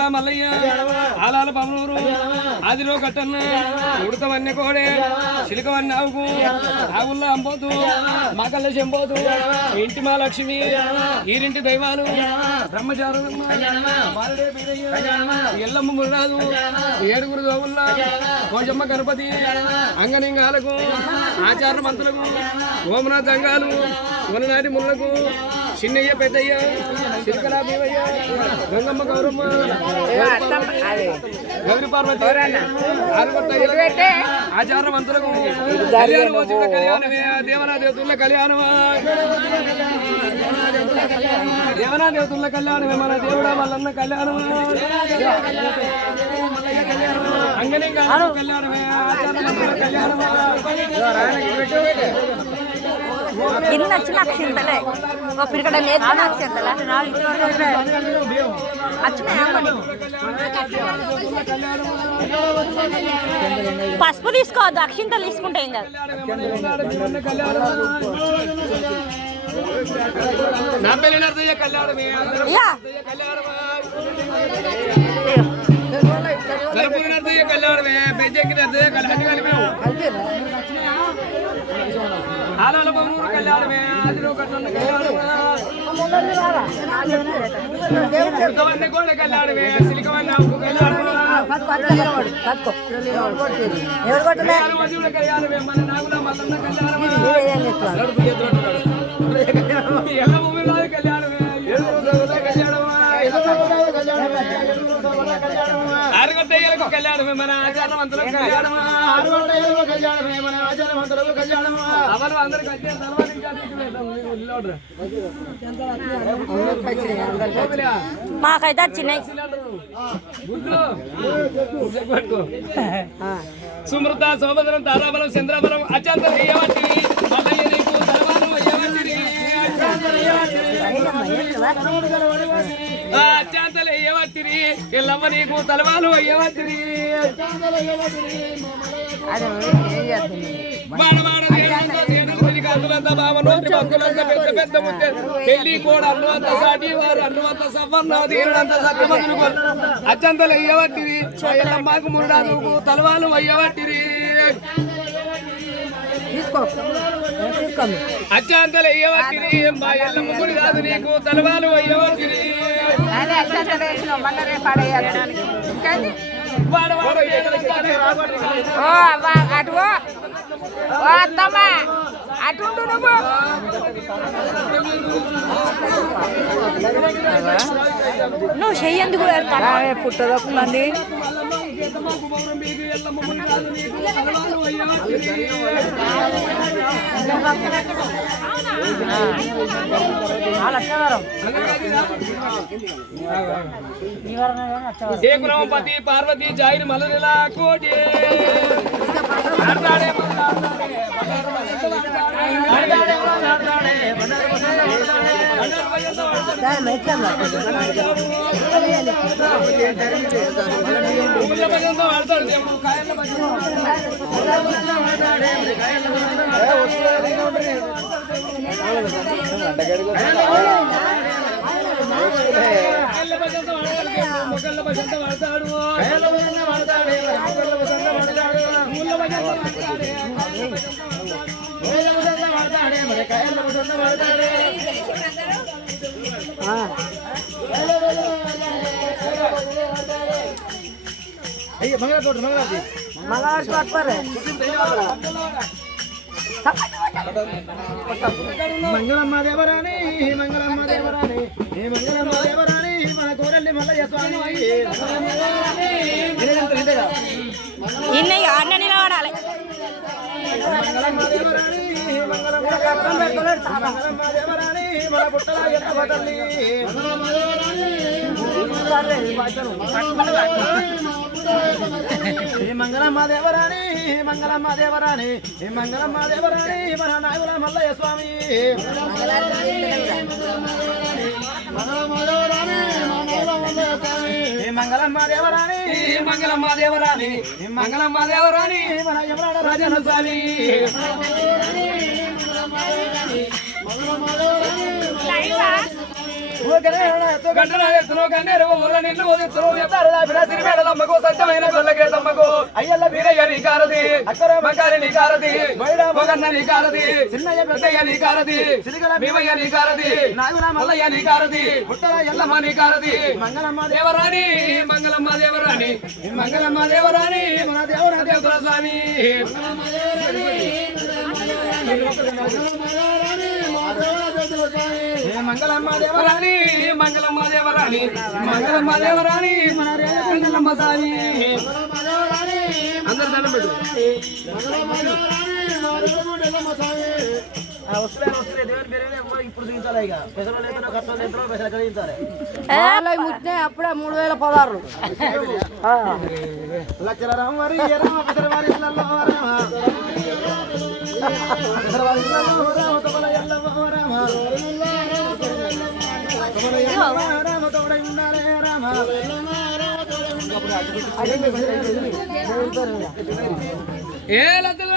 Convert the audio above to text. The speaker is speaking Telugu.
నాగుల మల్లయ్య ఆలాల పమనూరు ఆదిలో కట్టన్న ఉడతవన్నీ కోడే చిలుకవన్నీ ఆవుకు ఆవుల్లో అంబోతు మాకల్ల చెంబోతు ఇంటి మా లక్ష్మి ఈరింటి దైవాలు బ్రహ్మచారు ఎల్లమ్మ మురాదు ఏడుగురు దోవుల్లా కోజమ్మ గణపతి అంగనింగాలకు ఆచార మంతులకు ఓమనా జంగాలు వననాటి ముళ్ళకు చిన్నయ్య పెద్దయ్య చిలకలా బీవయ్య గంగమ్మ గౌరమ్మ గౌరి పార్వతి ఆచార మంతులకు కళ్యాణమే దేవనా దేవతుల కళ్యాణమా దేవనా దేవతుల కళ్యాణమే మన దేవుడా మల్లన్న కళ్యాణమా అంగనింగాలకు కళ్యాణమే ఆచార మంతుల కళ్యాణమా ఇన్ని నచ్చిన అక్షింతలే ఓ పిరికడ నేర్చిన అక్షింతలే పసుపు తీసుకోవద్దు అక్షింతలు తీసుకుంటే ఏం కాదు కళ్యాణమే ఆదిలో కట్టన్న కళ్యాణమే సిలికవన్నీ కళ్యాణమే మన నాగుల మల్లన్న ఆరుగొట్టయ్యలకు కళ్యాణమే మన ఆచారవంతులకు కళ్యాణమా కళ్యాణమే మన ఆచారవంతులకు కళ్యాణమా అవరు అందరికి వచ్చే మాకైతే వచ్చినాయి సుమృత సోమదరం తారాబలం చంద్రబలం అత్యంతం అయ్యవట్టి మల్లయ్య నీకు తలవాను అయ్యవట్టి అత్యంతలు అయ్యవట్టిరి ఎల్లమ్మ నీకు తలవాలు అయ్యవట్టిరి పెళ్లి కూడా అన్నంత సాటి వారు అన్నంత సవర్ణంత అత్యంతలు అయ్యవట్టిరి ఎల్లమ్మకు మురుడాకు తలవాలు అయ్యవట్టిరి అత్యంతలు అయ్యవట్టిరి మా ఎల్లమ్మ గుడి కాదు నీకు తలవాలు అయ్యవట్టిరి అటు అత్తమ్మా అటు నువ్వు నువ్వు చెయ్యందుకు పుట్టదొక్కండి పతి పార్వతి జాయిర్ మలనిలా కోటి మంగళమ్మ దేవరాణి మంగళమ్మ దేవరాణి మంగళమ్మ దేవరాణి మన కోరల్లి మల్లయ్య స్వామి ఇన్నయ్య అన్న నిలబడాలి మంగళమ్మ దేవరాణి మంగళమ్మ దేవరాణి మన పుట్టల ఎంత బదల్లి మంగళమ్మ దేవరాణి మంగళమ్మ దేవరాణి మంగళమ్మ దేవరాణి మన నాగుల మల్లయ్య స్వామి మంగళమ్మ దేవరాణి మంగళమ్మ దేవరాణి మంగళమ్మ దేవరాణి మన యమరాడ రాజన్న స్వామి గంటల ఎత్తులో కన్నేరు ఊళ్ళ నిన్ను ఉదిత్తును సిరిమేడలమ్మకు సత్యమైన గొల్లకేతమ్మకు అయ్యల్ల వీరయ్య నీ కారది మంగారి నీ కారది మొగన్న నీ కారది పెద్దయ్య నీ కారది భీమయ్య నీ కారది మల్లయ్య నీ కారది ఎల్లమ్మ నీ కారది మంగళమ్మ దేవరాణి మంగళమ్మ దేవరాణి మంగళమ్మ దేవరాణి మన దేవరా దేవతల స్వామి మంగళమ్మ దేవరాణి మంగళమ్మ దేవరాణి మంగళమ్మ దేవరాణి మన మంగళమ్మ స్వామి అందరు దండం పెట్టు ఇప్పుడు దించాలి ఇక పెసలు లేదు కట్టలు లేదు పెసలు కలిగించాలి ముట్టే అప్పుడే 3016 లక్షల రామవారి రామ పెసల వారి ఏ లద్దల